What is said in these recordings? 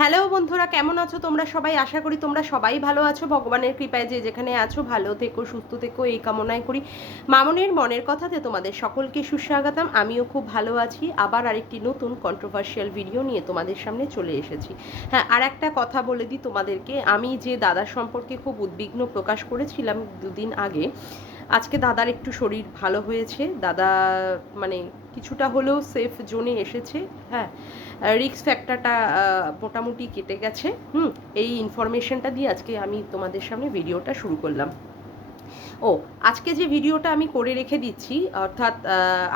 Hello বন্ধুরা, কেমন আছো তোমরা সবাই? আশা করি তোমরা সবাই ভালো আছো। ভগবানের কৃপায় যে যেখানে আছো ভালো থেকো, সুস্থ থেকো, এই কামনাই করি। মামনের মনের কথাতে তোমাদের সকলকে সুস্বাগতম। আমিও খুব ভালো আছি। আবার আরেকটি নতুন কন্ট্রোভার্সিয়াল ভিডিও নিয়ে তোমাদের সামনে চলে এসেছি। হ্যাঁ, আর একটা কথা বলে দিই তোমাদেরকে, আমি যে দাদার সম্পর্কে খুব উদ্বিগ্ন প্রকাশ করেছিলাম দুদিন আগে, আজকে দাদার একটু শরীর ভালো হয়েছে। দাদা মানে কিছুটা হলেও সেফ জোনে এসেছে। হ্যাঁ, রিস্ক ফ্যাক্টরটা মোটামুটি কেটে গেছে। এই ইনফরমেশনটা দিয়ে আজকে আমি তোমাদের সামনে ভিডিওটা শুরু করলাম। আজকে যে ভিডিওটা আমি করে রেখে দিচ্ছি, অর্থাৎ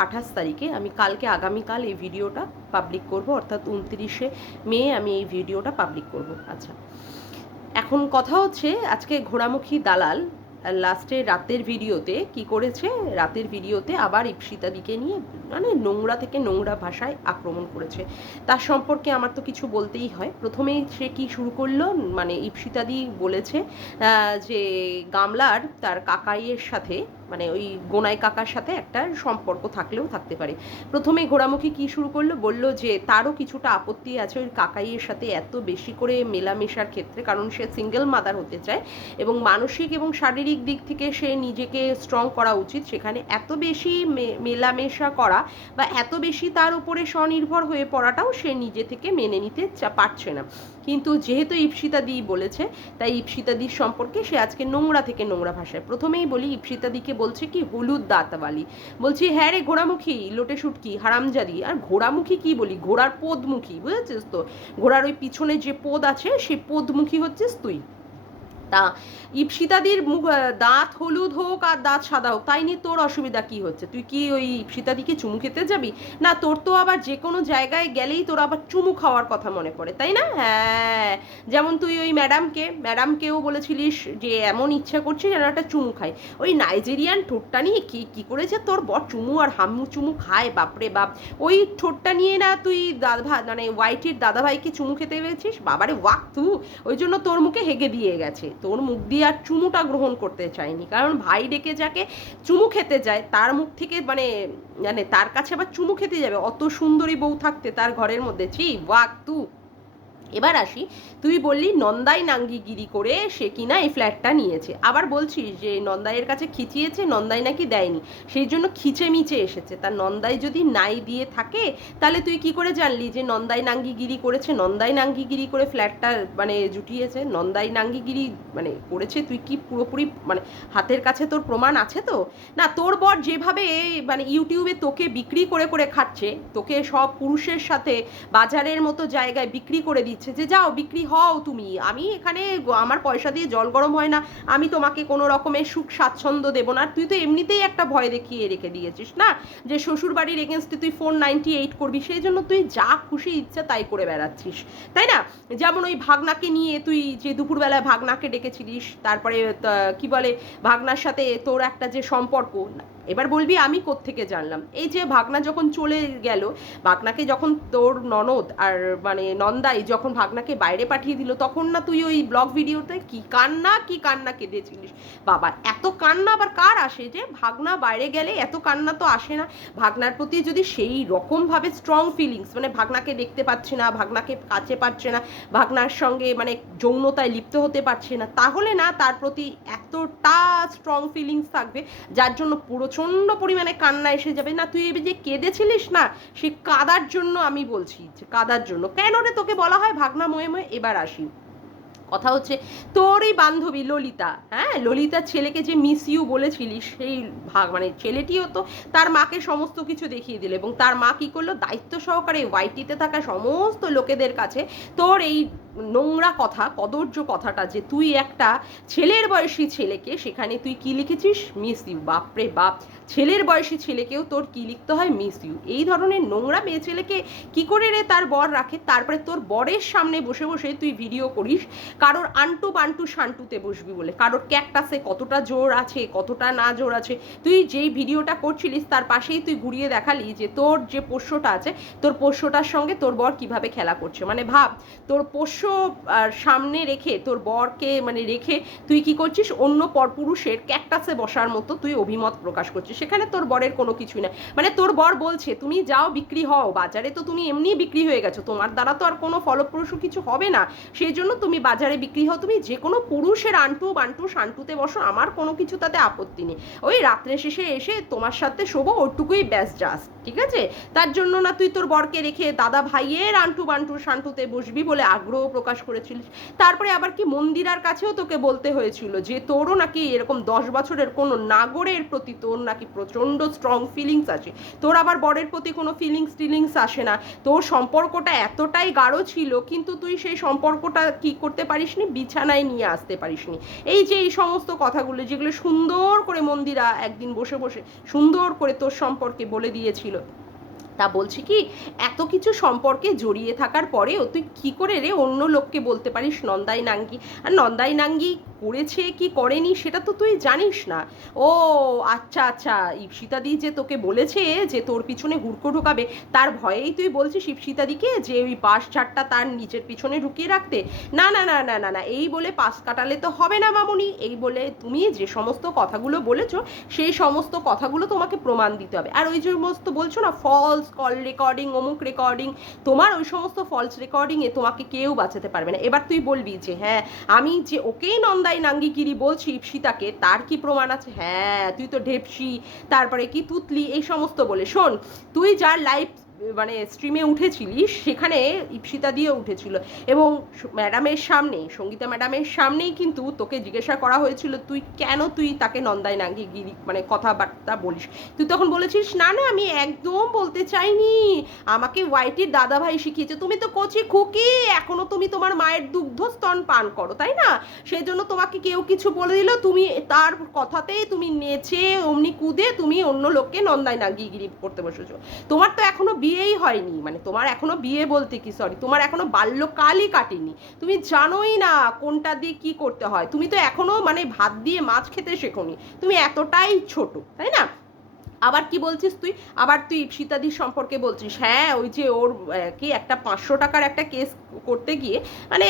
28 তারিখে, আমি কালকে আগামীকাল এই ভিডিওটা পাবলিক করব, অর্থাৎ 29শে মে আমি এই ভিডিওটা পাবলিক করব। আচ্ছা, এখন কথা হচ্ছে, আজকে ঘোড়ামুখী দালাল লাস্টে রাতের ভিডিওতে কি করেছে, রাতের ভিডিওতে আবার ইপসিতাদিকে নিয়ে মানে নোংরা থেকে নোংরা ভাষায় আক্রমণ করেছে। তার সম্পর্কে আমার তো কিছু বলতেই হয়। প্রথমেই সে কি শুরু করলো, মানে ইপসিতাদি বলেছে যে গামলার তার কাকাইয়ের সাথে, মানে ওই গোনাই কাকার সাথে একটা সম্পর্ক থাকলেও থাকতে পারে। প্রথমে ঘোড়ামুখী কি শুরু করলো, বলল যে তারও কিছুটা আপত্তি আছে ওই কাকাইয়ের সাথে এত বেশি করে মেলামেশার ক্ষেত্রে, কারণ সে সিঙ্গেল মাদার হতে চায় এবং মানসিক এবং শারীরিক দিক থেকে সে নিজেকে স্ট্রং করা উচিত। সেখানে এত বেশি মেলামেশা করা বা এত বেশি তার উপরে স্বনির্ভর হয়ে পড়াটাও সে নিজে থেকে মেনে নিতে পারছে না। কিন্তু যেহেতু ইপসিতাদি বলেছে, তাই ইপসিতাদির সম্পর্কে সে আজকে নোংরা থেকে নোংরা ভাষায়, প্রথমেই বলি, ইপসিতাদিকে বলছে কি হলুদ দাঁতওয়ালি। বলছি হ্যাঁ রে ঘোড়ামুখী, লোটে শুটকি, হারামজাদি। আর ঘোড়ামুখী কি বলি, ঘোড়ার পোদমুখী, বুঝেছিস তো? ঘোড়ার ওই পিছনে যে পোদ আছে সেই পোদমুখী হচ্ছিস তুই। তা ইপসিতাদির মুখ দাঁত হলুদ হোক আর দাঁত সাদা হোক, তাই নিয়ে তোর অসুবিধা কি হচ্ছে? তুই কি ওই ইপসিতাদিকে চুমু খেতে যাবি? না, তোর তো আবার যে কোনো জায়গায় গেলেই তোর আবার চুমু খাওয়ার কথা মনে পড়ে, তাই না? হ্যাঁ, যেমন তুই ওই ম্যাডামকেও বলেছিলিস যে এমন ইচ্ছা করছে যেন একটা চুমু খাই। ওই নাইজেরিয়ান ঠোঁটটা নিয়ে কি করেছে তোর বর, চুমু আর হাম্মু চুমু খায়, বাপরে বাপ। ওই ঠোঁটটা নিয়ে না তুই মানে ওয়াইটির দাদাভাইকে চুমু খেতে গেছিস, বাবারে ওয়াক তু। ওই জন্য তোর মুখে হেগে দিয়ে গেছে, তোর মুখ দিয়ে আর চুমুটা গ্রহণ করতে চায়নি। কারণ ভাই ডেকে যাকে চুমু খেতে যায় তার মুখ থেকে মানে তার কাছে আবার চুমু খেতে যাবে, অত সুন্দরী বউ থাকতে তার ঘরের মধ্যে, ছি ওয়াক তু। এবার আসি, তুই বললি নন্দাই নাঙ্গিগিরি করে সে কিনা এই ফ্ল্যাটটা নিয়েছে। আবার বলছিস যে নন্দাইয়ের কাছে খিচিয়েছে, নন্দাই নাকি দেয়নি, সেই জন্য খিচে মিচে এসেছে। তার নন্দাই যদি নাই দিয়ে থাকে, তাহলে তুই কি করে জানলি যে নন্দাই নাঙ্গিগিরি করেছে? নন্দাই নাঙ্গিগিরি করে ফ্ল্যাটটা মানে জুটিয়েছে, নন্দাই নাঙ্গিগিরি মানে করেছে, তুই কি পুরোপুরি মানে হাতের কাছে তোর প্রমাণ আছে তো? না, তোর বর যেভাবে মানে ইউটিউবে তোকে বিক্রি করে করে খাচ্ছে, তোকে সব পুরুষের সাথে বাজারের মতো জায়গায় বিক্রি করে দিচ্ছে যে যাও বিক্রি হও তুমি, আমি এখানে আমার পয়সা দিয়ে জল গরম হয় না, আমি তোমাকে কোনো রকমের সুখ স্বাচ্ছন্দ্য দেবো না। আর তুই তো এমনিতেই একটা ভয় দেখিয়ে রেখে দিয়েছিস না, যে শ্বশুর বাড়ির এগেনস্টে তুই 498 করবি, সেই জন্য তুই যা খুশি ইচ্ছা তাই করে বেড়াচ্ছিস, তাই না? যেমন ওই ভাগনাকে নিয়ে তুই যে দুপুরবেলায় ভাগনাকে ডেকেছিলিস, তারপরে কি বলে ভাগনার সাথে তোর একটা যে সম্পর্ক, এবার বলবি আমি কোত্থেকে জানলাম? এই যে ভাগনা যখন চলে গেল, ভাগনাকে যখন তোর ননদ আর মানে নন্দাই যখন ভাগনাকে বাইরে পাঠিয়ে দিল, তখন না তুই ওই ব্লগ ভিডিওতে কি কান্না কেঁদেছিলিস। বাবা, এত কান্না আবার কার আসে? যে ভাগনা বাইরে গেলে এত কান্না তো আসে না। ভাগনার প্রতি যদি সেই রকমভাবে স্ট্রং ফিলিংস, মানে ভাগনাকে দেখতে পাচ্ছে না, ভাগনাকে কাছে পাচ্ছে না, ভাগনার সঙ্গে মানে যৌনতায় লিপ্ত হতে পারছে না, তাহলে না তার প্রতি এতটা স্ট্রং ফিলিংস থাকবে যার জন্য প্রচণ্ড পরিমাণে কান্না এসে যাবে। না, তুই যে কেঁদেছিলিস না, সে কাদার জন্য আমি বলছি, যে কাদার জন্য কেন রে তোকে বলা হয় ভাগনা ময়ে ময়ে। এবার আসি, কথা হচ্ছে তোর এই বান্ধবী ললিতা, হ্যাঁ, ললিতার ছেলেকে যে মিস ইউ বলেছিলিস, সেই মানে ছেলেটিও তো তার মাকে সমস্ত কিছু দেখিয়ে দিল, এবং তার মা কি করলো, দায়িত্ব সহকারে ওয়াইটিতে থাকা সমস্ত লোকেদের কাছে তোর এই নোংরা কথা, কদর্য কথাটা, যে তুই একটা ছেলের বয়সী ছেলেকে, সেখানে তুই কি লিখেছিস, মিস ইউ। বাপরে বাপ, ছেলের বয়সী ছেলেকেও তোর কি লিখতে হয়, মিস ইউ। এই ধরনের নোংরা মেয়ে ছেলেকে কি করে রে তার বর রাখে? তারপরে তোর বরের সামনে বসে বসে তুই ভিডিও করিস কারোর আন্টু বান্টু শান্টুতে বসবি বলে, কারোর ক্যাকটাসে কতটা জোর আছে কতটা না জোর আছে। তুই যেই ভিডিওটা করছিলিস তার পাশেই তুই ঘুরিয়ে দেখালি যে তোর যে পোষ্যটা আছে, তোর পোষ্যটার সঙ্গে তোর বর কিভাবে খেলা করছে। মানে ভাব, তোর পোষ্য সামনে রেখে, তোর বরকে মানে রেখে তুই কি করছিস, অন্য পরপুরুষের ক্যাকটাসে বসার মতো তুই অভিমত প্রকাশ করছিস। সেখানে তোর বরের কোনো কিছুই না, মানে তোর বর বলছে তুমি যাও বিক্রি হও, বাজারে তো তুমি এমনি বিক্রি হয়ে গেছো, তোমার দ্বারা তো আর কোনো ফলপ্রসূ কিছু হবে না, সেই জন্য তুমি বাজারে বিক্রি হও, তুমি যে কোনো পুরুষের আন্টু বান্টু শান্তুতে বসো, আমার কোনো কিছু তাতে আপত্তি নেই, ওই রাত্রে শেষে এসে তোমার সাথে শোবো ওটুকুই ব্যাস জাস্ট, ঠিক আছে? তার জন্য না তুই তোর বরকে রেখে দাদা ভাইয়ের আন্টু বান্টু শান্তুতে বসবি বলে আগ্রহ প্রকাশ করেছিলিস। তারপরে আবার কি মন্দিরার কাছেও তোকে বলতে হয়েছিল যে তোরও নাকি এরকম 10 বছরের কোনো নাগরের প্রতি তোর নাকি প্রচণ্ড স্ট্রং ফিলিংস আছে, তোর আবার বরের প্রতি কোনো টিলিংস আসে না, তোর সম্পর্কটা এতটাই গাঢ় ছিল, কিন্তু তুই সেই সম্পর্কটা কি করতে পারিসনি, বিছানায় নিয়ে আসতে পারিসনি। এই যে এই সমস্ত কথাগুলো যেগুলো সুন্দর করে মন্দিরা একদিন বসে বসে সুন্দর করে তোর সম্পর্কে বলে দিয়েছিল, তা বলছি কি এত কিছু সম্পর্কে জড়িয়ে থাকার পরেও তুই কি করে রে অন্য লোককে বলতে পারিস নন্দাই নাঙ্গি? আর নন্দাই নাঙ্গি করেছে কি করেনি সেটা তো তুই জানিস না। ও আচ্ছা আচ্ছা, ঈপ্সিতাদি যে তোকে বলেছে যে তোর পিছনে হুড়কো ঢোকাবে, তার ভয়েই তুই বলছিস ঈপ্সিতাদিকে যে ওই বাঁশ ঝাড়টা তার নিজের পিছনে ঢুকিয়ে রাখতে? না না না না না না, এই বলে পাশ কাটালে তো হবে না মামুনি, এই বলে তুমি যে সমস্ত কথাগুলো বলেছো সেই সমস্ত কথাগুলো তোমাকে প্রমাণ দিতে হবে। আর ওই যে সমস্ত বলছো না ফলস কল রেকর্ডিং অমুক রেকর্ডিং, তোমার ওই সমস্ত ফলস রেকর্ডিংয়ে তোমাকে কেউ বাঁচাতে পারবে না। এবার তুই বলবি যে হ্যাঁ আমি যে ওকেই নন্দাই নাঙ্গিগিরি বলছি ঈপ্সিতাকে, তার কি প্রমাণ আছে? হ্যাঁ তুই তো ঢেপসি, তারপরে কি তুতলি, এই সমস্ত বলে। শোন, তুই যার লাইভ মানে স্ট্রিমে উঠেছিলিস সেখানে ঈপ্সিতা দিয়ে উঠেছিল এবং ম্যাডামের সামনে, সঙ্গীতা ম্যাডামের সামনেই কিন্তু তোকে জিজ্ঞাসা করা হয়েছিল তুই কেন তুই তাকে নন্দাই নাঙ্গি গিরি মানে কথাবার্তা বলিস। তুই তখন বলেছিস না না আমি একদম বলতে চাইনি, আমাকে ওয়াইটির দাদাভাই শিখিয়েছে। তুমি তো কচি খুকি, এখনো তুমি তোমার মায়ের দুগ্ধ স্তন পান করো, তাই না? সেই জন্য তোমাকে কেউ কিছু বলে দিল, তুমি তার কথাতেই তুমি নেচে অমনি কুদে তুমি অন্য লোককে নন্দাই নাঙ্গি গিরি করতে বসেছো। তোমার তো এখনো বিয়েই হয়নি, মানে তোমার এখনো বিয়ে বলতে কি সরি, তোমার এখনো বাল্যকালই কাটেনি, তুমি জানোই না কোনটা দিয়ে কি করতে হয়, তুমি তো এখনো মানে ভাত দিয়ে মাছ খেতে শেখোনি, তুমি এতটাই ছোট, তাই না? আবার কি বলছিস তুই, আবার তুই ঈপ্সিতাদির সম্পর্কে বলছিস হ্যাঁ ওই যে ওর কি একটা 500 টাকার একটা কেস করতে গিয়ে মানে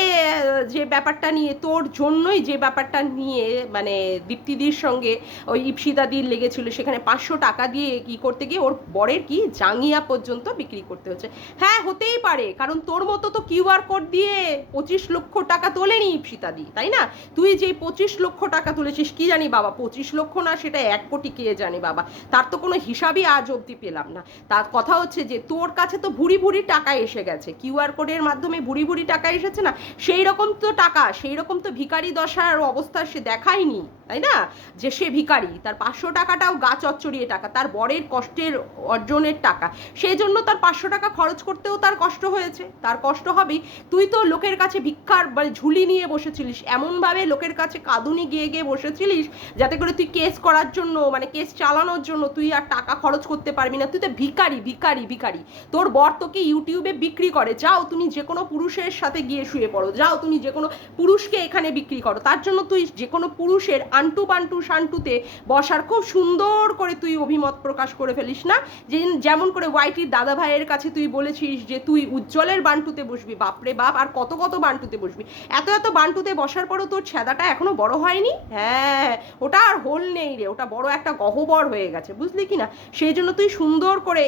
যে ব্যাপারটা নিয়ে তোর জন্যই যে ব্যাপারটা নিয়ে মানে দীপ্তিদির সঙ্গে ওই ঈপ্সিতাদির লেগেছিল, সেখানে 500 টাকা দিয়ে কি করতে গিয়ে ওর বরের কি জাঙ্গিয়া পর্যন্ত বিক্রি করতে হচ্ছে। হ্যাঁ হতেই পারে, কারণ তোর মতো তো কিউআর কোড দিয়ে 25 লক্ষ টাকা তোলেনি ঈপ্সিতাদি, তাই না? তুই যে 25 লক্ষ টাকা তুলেছিস কি জানি বাবা, 25 লক্ষ না সেটা 1 কোটি কে জানি বাবা, তার তো কোনো হিসাবই আজ অবধি পেলাম না। তার কথা হচ্ছে যে তোর কাছে তো ভুরি ভুরি টাকা এসে গেছে, কিউআর কোডের মাধ্যমে ভুরি ভুরি টাকা এসেছে না, সেই রকম তো টাকা, সেই রকম তো ভিখারি দশার অবস্থা সে দেখায়নি, তাই না? যে সে ভিখারি, তার 500 টাকাটাও গা চচ্চড়িয়ে টাকা, তার বরের কষ্টের অর্জনের টাকা, সেই জন্য তার 500 টাকা খরচ করতেও তার কষ্ট হয়েছে, তার কষ্ট হবেই। তুই তো লোকের কাছে ভিক্ষার মানে ঝুলি নিয়ে বসেছিলিস, এমনভাবে লোকের কাছে কাঁদুনি গিয়ে গিয়ে বসেছিলিস যাতে করে তুই কেস করার জন্য মানে কেস চালানোর জন্য তুই আর টাকা খরচ করতে পারবি না, তুই তো ভিখারি ভিখারি ভিখারি। তোর বর তোকে ইউটিউবে বিক্রি করে, যাও তুমি যে কোনো পুরুষের সাথে গিয়ে শুয়ে পড়ো, যাও তুমি যে কোনো পুরুষকে এখানে বিক্রি করো, তার জন্য তুই যে কোনো পুরুষের আন্টু পান্টু শান্টুতে বসার খুব সুন্দর করে তুই অভিমত প্রকাশ করে ফেলিস না, যে যেমন করে ওয়াইটির দাদা ভাইয়ের কাছে তুই বলেছিস যে তুই উজ্জ্বলের বান্টুতে বসবি, বাপরে বাপ, আর কত কত বান্টুতে বসবি, এত এত বান্টুতে বসার পরও তোর ছেদাটা এখনো বড় হয়নি। হ্যাঁ ওটা আর হোল নেই রে, ওটা বড় একটা গহ্বর হয়ে গেছে, বুঝলি কি না? সেই জন্য তুই সুন্দর করে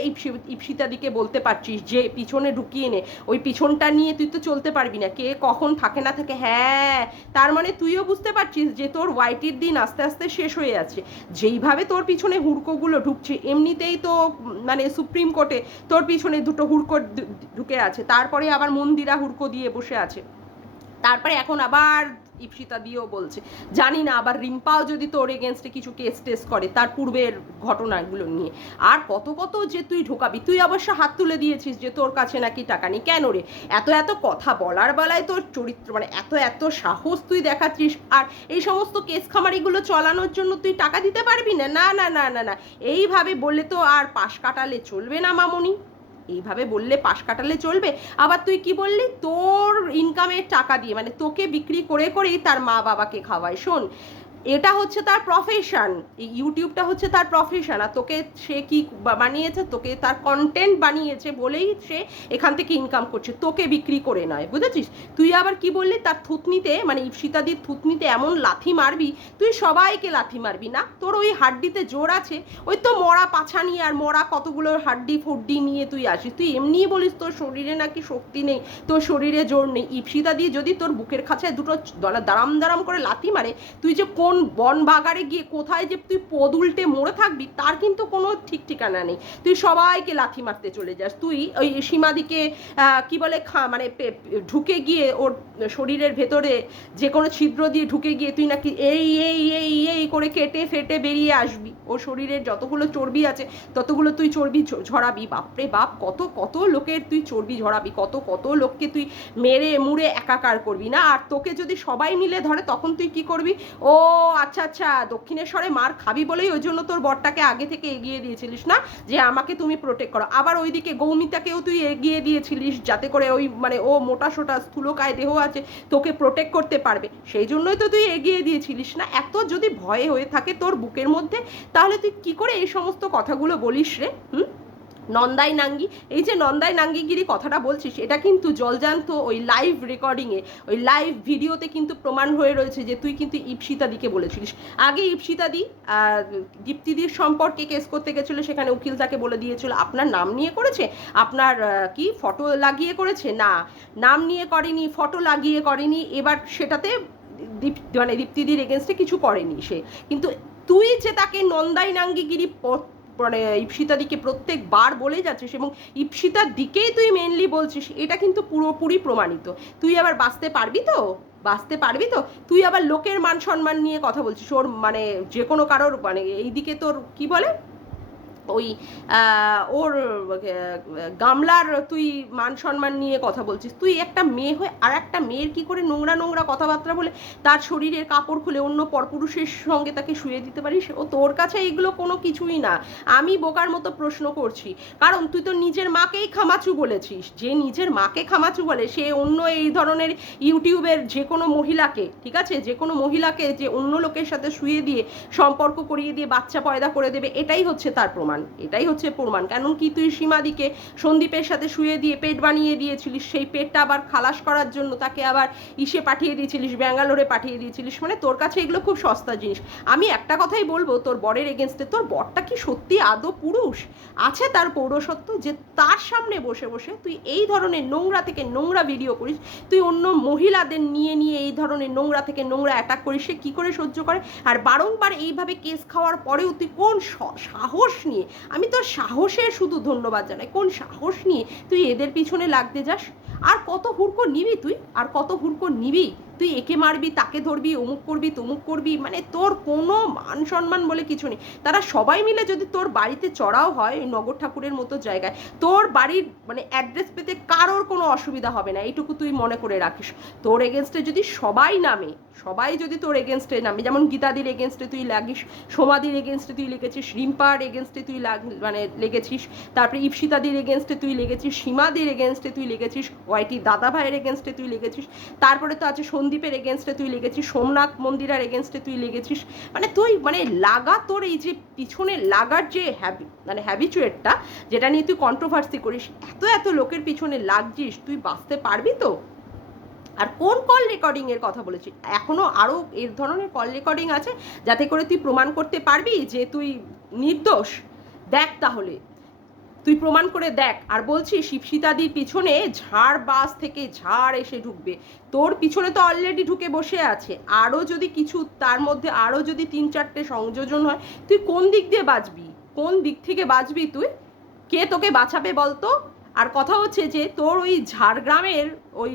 ঈপ্সিতাদিকে বলতে পারছিস যে পিছনে ঢুকিয়ে নে, ওই পিছনটা নিয়ে তুই তো চলতে পারবি না, কে কখন থাকে না থাকে। হ্যাঁ তার মানে তুইও বুঝতে পারছিস যে তোর ওয়াইটির দিন আস্তে আস্তে শেষ হয়ে যাচ্ছে, যেইভাবে তোর পিছনে হুড়কোগুলো ঢুকছে, এমনিতেই তো মানে সুপ্রিম কোর্টে তোর পিছনে দুটো হুড়কো ঢুকে আছে, তারপরে আবার মন্দিরা হুড়কো দিয়ে বসে আছে, তারপরে এখন আবার ঈপ্সিতা দিয়েও বলছে, জানি না আবার রিম্পাও যদি তোর এগেনস্টে কিছু কেস টেস করে তার পূর্বের ঘটনাগুলো নিয়ে, আর কত কত যে তুই ঢোকাবি। তুই অবশ্য হাত তুলে দিয়েছিস যে তোর কাছে নাকি টাকা নেই, কেন রে? এত এত কথা বলার বেলায় তোর চরিত্র মানে এত এত সাহস তুই দেখাচ্ছিস, আর এই সমস্ত কেস খামারিগুলো চলানোর জন্য তুই টাকা দিতে পারবি না? না না না না না, এইভাবে বললে তো আর পাশ কাটালে চলবে না মামনি, এইভাবে বললে পাশ কাটালে চলবে? আবার তুই কি বললি তোর ইনকামের টাকা দিয়ে মানে তোকে বিক্রি করে করেই তার মা বাবাকে খাওয়ায়। শোন এটা হচ্ছে তার প্রফেশন, এই ইউটিউবটা হচ্ছে তার প্রফেশন। আর তোকে সে কি বানিয়েছে, তোকে তার কন্টেন্ট বানিয়েছে বলেই সে এখান থেকে ইনকাম করছে, তোকে বিক্রি করে নয়, বুঝেছিস? তুই আবার কি বললি, তার থুতনিতে মানে ইপসিতাদির থুতনিতে এমন লাথি মারবি, তুই সবাইকে লাথি মারবি না? তোর ওই হাড্ডিতে জোর আছে? ওই তো মরা পাছা নিয়ে আর মরা কতগুলো হাড্ডি ফুড্ডি নিয়ে তুই আসিস। তুই এমনিই বলিস তোর শরীরে নাকি শক্তি নেই, তোর শরীরে জোর নেই। ইপসিতাদি যদি তোর বুকের কাছে দুটো দাঁড়াম দাঁড়াম করে লাথি মারে, তুই যে কোন বন বাগারে গিয়ে কোথায় যে তুই পদ উল্টে মরে থাকবি তার কিন্তু কোনো ঠিক ঠিকানা নেই। তুই সবাইকে লাথি মারতে চলে যাস। তুই ওই সীমাদিকে কি বলে মানে ঢুকে গিয়ে ওর শরীরের ভেতরে যে কোনো ছিদ্র দিয়ে ঢুকে গিয়ে তুই নাকি এই এই এই এই করে কেটে ফেটে বেরিয়ে আসবি। ওর শরীরের যতগুলো চর্বি আছে ততগুলো তুই চর্বি ঝরাবি। বাপরে বাপ, কত কত লোকের তুই চর্বি ঝরাবি, কত কত লোককে তুই মেরে মুড়ে একাকার করবি না? আর তোকে যদি সবাই মিলে ধরে তখন তুই কি করবি? ও আচ্ছা আচ্ছা, দক্ষিণেশ্বরে মার খাবি বলেই ওই জন্য তোর বরটাকে আগে থেকে এগিয়ে দিয়েছিলিস না, যে আমাকে তুমি প্রোটেক্ট করো। আবার ওইদিকে গৌমিতাকেও তুই এগিয়ে দিয়েছিলিস যাতে করে ওই মানে ও মোটা সোটা স্থূলকায় দেহ আছে, তোকে প্রোটেক্ট করতে পারবে, সেই জন্যই তো তুই এগিয়ে দিয়েছিলিস না? এত যদি ভয়ে হয়ে থাকে তোর বুকের মধ্যে, তাহলে তুই কি করে এই সমস্ত কথাগুলো বলিস রে? নন্দাই নাঙ্গি, এই যে নন্দাই নাঙ্গিগিরি কথাটা বলছিস, এটা কিন্তু জলজান্ত ওই লাইভ রেকর্ডিংয়ে, ওই লাইভ ভিডিওতে কিন্তু প্রমাণ হয়ে রয়েছে যে তুই কিন্তু ইপসিতাদিকে বলেছিলিস। আগে ইপসিতাদি দীপ্তিদির সম্পর্কে কেস করতে গেছিলো, সেখানে উকিল তাকে বলে দিয়েছিল আপনার নাম নিয়ে করেছে, আপনার কি ফটো লাগিয়ে করেছে? না, নাম নিয়ে করেনি, ফটো লাগিয়ে করেনি। এবার সেটাতে মানে দীপ্তিদির এগেনস্টে কিছু করেনি সে, কিন্তু তুই যে তাকে নন্দাই নাঙ্গিগিরি মানে ইপসিতাদিকে প্রত্যেকবার বলে যাচ্ছিস এবং ইপসিতার দিকেই তুই মেনলি বলছিস, এটা কিন্তু পুরোপুরি প্রমাণিত। তুই আবার বাঁচতে পারবি তো? বাঁচতে পারবি তো? তুই আবার লোকের মান সম্মান নিয়ে কথা বলছিস, ওর মানে যে কোনো কারোর মানে এইদিকে তোর কি বলে ওই ওর গামলার তুই মান সম্মান নিয়ে কথা বলছিস। তুই একটা মেয়ে হয়ে আর একটা মেয়ের কি করে নোংরা নোংরা কথাবার্তা বলে তার শরীরের কাপড় খুলে অন্য পরপুরুষের সঙ্গে তাকে শুয়ে দিতে পারিস? ও তোর কাছে এগুলো কোনো কিছুই না। আমি বোকার মতো প্রশ্ন করছি, কারণ তুই তো নিজের মাকেই খামাচু বলেছিস। যে নিজের মাকে খামাচু বলে সে অন্য এই ধরনের ইউটিউবের যে কোনো মহিলাকে, ঠিক আছে, যে কোনো মহিলাকে যে অন্য লোকের সাথে শুয়ে দিয়ে সম্পর্ক করিয়ে দিয়ে বাচ্চা পয়দা করে দেবে, এটাই হচ্ছে তার প্রমাণ, এটাই হচ্ছে প্রমাণ। কারণ কি তুই সীমাদিকে সন্দীপের সাথে শুয়ে দিয়ে পেট বানিয়ে দিয়েছিলিস, সেই পেটটা আবার খালাস করার জন্য তাকে আবার ইসে পাঠিয়ে দিয়েছিলিস, ব্যাঙ্গালোরে পাঠিয়ে দিয়েছিলিস। মানে তোর কাছে এগুলো খুব সস্তা জিনিস। আমি একটা কথাই বলবো তোর বরের এগেনস্টে, তোর বরটা কি সত্যি আদৌ পুরুষ? আছে তার পৌরসত্ব যে তার সামনে বসে বসে তুই এই ধরনের নোংরা থেকে নোংরা ভিডিও করিস, তুই অন্য মহিলাদের নিয়ে নিয়ে এই ধরনের নোংরা থেকে নোংরা অ্যাটাক করিস, সে কী করে সহ্য করে? আর বারংবার এইভাবে কেস খাওয়ার পরেও তুই কোন সাহস নিয়ে, আমি তোর সাহসের শুধু ধন্যবাদ জানাই, কোন সাহস নিয়ে তুই এদের পিছনে লাগতে যাস? আর কত হুড়কো নিবি তুই? আর কত হুড়কো নিবি তুই? একে মারবি, তাকে ধরবি, অমুক করবি, তমুক করবি, মানে তোর কোনো মান সম্মান বলে কিছু নেই। তারা সবাই মিলে যদি তোর বাড়িতে চড়াও হয় ওই নগর ঠাকুরের মতো জায়গায়, তোর বাড়ির মানে অ্যাড্রেস পেতে কারোর কোনো অসুবিধা হবে না, এইটুকু তুই মনে করে রাখিস। তোর এগেনস্টে যদি সবাই নামে, সবাই যদি তোর এগেনস্টে নামে, যেমন গীতাদির এগেনস্টে তুই লাগিস, সোমাদির এগেনস্টে তুই লেগেছিস, রিম্পার এগেনস্টে তুই মানে লেগেছিস, তারপরে ইপসিতাদির এগেনস্টে তুই লেগেছিস, সীমাদির এগেনস্টে তুই লেগেছিস, ওয়াইটি দাদা ভাইয়ের এগেনস্টে তুই লেগেছিস, তারপরে তো আছে সন্দীপের এগেনস্টে তুই লেগেছিস, সোমনাথ মন্দিরের এগেনস্টে তুই লেগেছিস। মানে তুই মানে লাগা, তোর এই যে পিছনে লাগার যে মানে হ্যাবিচুয়েটটা, যেটা নিয়ে তুই কন্ট্রোভার্সি করিস, এত এত লোকের পিছনে লাগছিস, তুই বাঁচতে পারবি তো? আর কোন কল রেকর্ডিং এর কথা বলেছি? এখনো আরো এই ধরনের কল রেকর্ডিং আছে যাতে করে তুই প্রমাণ করতে পারবি যে তুই নির্দোষ? দেখ তাহলে, তুই প্রমাণ করে দেখ। আর বলছি ইপসিতাদির পিছনে ঝাড় বাস থেকে ঝাড় এসে ঢুকবে, তোর পিছনে তো অলরেডি ঢুকে বসে আছে, আরও যদি কিছু তার মধ্যে আরও যদি 3-4টে সংযোজন হয়, তুই কোন দিক দিয়ে বাঁচবি? কোন দিক থেকে বাঁচবি তুই? কে তোকে বাঁচাবে বলতো? আর কথা হচ্ছে যে তোর ওই ঝাড়গ্রামের ওই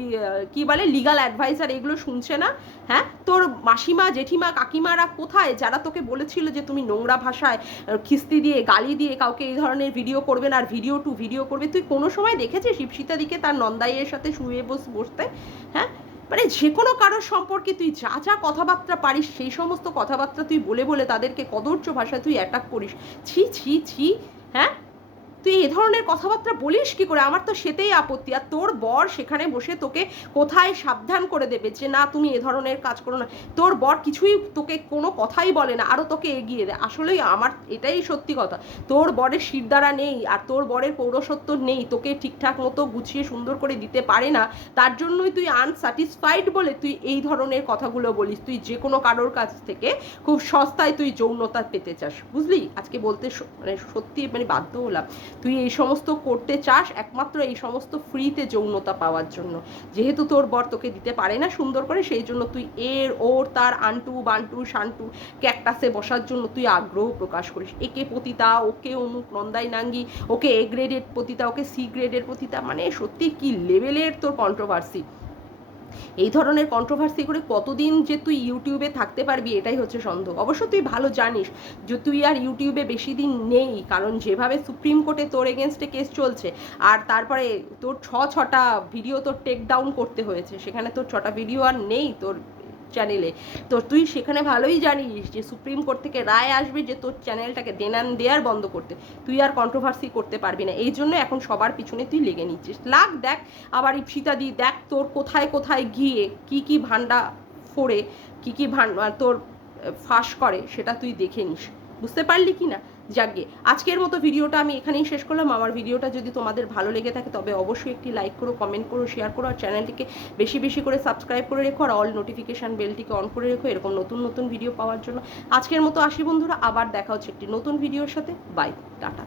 কি বলে লিগাল অ্যাডভাইসার এগুলো শুনছে না? হ্যাঁ, তোর মাসিমা জেঠিমা কাকিমারা কোথায়, যারা তোকে বলেছিল যে তুমি নোংরা ভাষায় খিস্তি দিয়ে গালি দিয়ে কাউকে এই ধরনের ভিডিও করবে না আর ভিডিও টু ভিডিও করবে? তুই কোনো সময় দেখেছিস ইপসিতাদিকে তার নন্দাইয়ের সাথে শুয়ে বসতে? হ্যাঁ, মানে যে কোনো কারোর সম্পর্কে তুই যা যা কথাবার্তা পারিস সেই সমস্ত কথাবার্তা তুই বলে বলে তাদেরকে কদর্য ভাষায় তুই অ্যাটাক করিস। ছি ছি ছি। হ্যাঁ, তুই এ ধরনের কথাবার্তা বলিস কি করে? আমার তো সেটাই আপত্তি। আর তোর বর সেখানে বসে তোকে কোথায় সাবধান করে দেবে যে না তুমি এ ধরনের কাজ করো না। তোর বর কিছুই তোকে কোনো কথাই বলে না, আরও তোকে এগিয়ে দেয়। আসলেই আমার এটাই সত্যি কথা, তোর বরের শিরদাঁড়া নেই আর তোর বরের পৌরসত্ব নেই, তোকে ঠিকঠাক মতো গুছিয়ে সুন্দর করে দিতে পারে না, তার জন্যই তুই আনস্যাটিসফাইড বলে তুই এই ধরনের কথাগুলো বলিস। তুই যে কোনো কারোর কাছ থেকে খুব সস্তায় তুই যৌনতা পেতে চাস, বুঝলি? আজকে বলতে মানে সত্যি মানে বাধ্য হলাম। তুই এই সমস্ত করতে চাস একমাত্র এই সমস্ত ফ্রিতে যৌনতা পাওয়ার জন্য। যেহেতু তোর বর তোকে দিতে পারে না সুন্দর করে, সেই জন্য তুই ওর তার আন্টু বান্টু শান্টু ক্যাকটাসে বসার জন্য তুই আগ্রহ প্রকাশ করিস। একে পতিতা, ওকে অমুক নন্দাই নাঙ্গি, ওকে এ গ্রেডের পতিতা, ওকে সি গ্রেডের পতিতা। মানে সত্যি কি লেভেলের তোর কন্ট্রোভার্সি। এই ধরনের কন্ট্রোভার্সি করে কতদিন যে তুই ইউটিউবে থাকতে পারবি এটাই হচ্ছে সন্দেহ। অবশ্য তুই ভালো জানিস যে তুই আর ইউটিউবে বেশি দিন নেই, কারণ যেভাবে সুপ্রিম কোর্টে তোর এগেনস্টে কেস চলছে, আর তারপরে তোর ছটা ভিডিও তোর টেক ডাউন করতে হয়েছে, সেখানে তোর 6টা ভিডিও আর নেই তোর চ্যানেলে। তো তুই সেখানে ভালোই জানিস যে সুপ্রিম কোর্ট থেকে রায় আসবে যে তোর চ্যানেলটাকে দেয়ার বন্ধ করতে, তুই আর কন্ট্রোভার্সি করতে পারবি না। এই জন্য এখন সবার পিছনে তুই লেগে নিচ্ছিস। লাগ দেখ আবার ইপসিতাদি দেখ তোর কোথায় কোথায় গিয়ে কি ভান্ডা ফোড়ে, কি তোর ফাঁস করে সেটা তুই দেখে নিস। বুঝতে পারলি কি না? যাকগে, আজকের মতো ভিডিওটা আমি এখানেই শেষ করলাম। আমার ভিডিওটা যদি তোমাদের ভালো লেগে থাকে তবে অবশ্যই একটি লাইক করো, কমেন্ট করো, শেয়ার করো, আর চ্যানেলটিকে বেশি বেশি করে সাবস্ক্রাইব করে রেখো, আর অল নোটিফিকেশান বেলটিকে অন করে রেখো এরকম নতুন নতুন ভিডিও পাওয়ার জন্য। আজকের মতো আসি বন্ধুরা, আবার দেখা হচ্ছে একটি নতুন ভিডিওর সাথে। Bye, tata.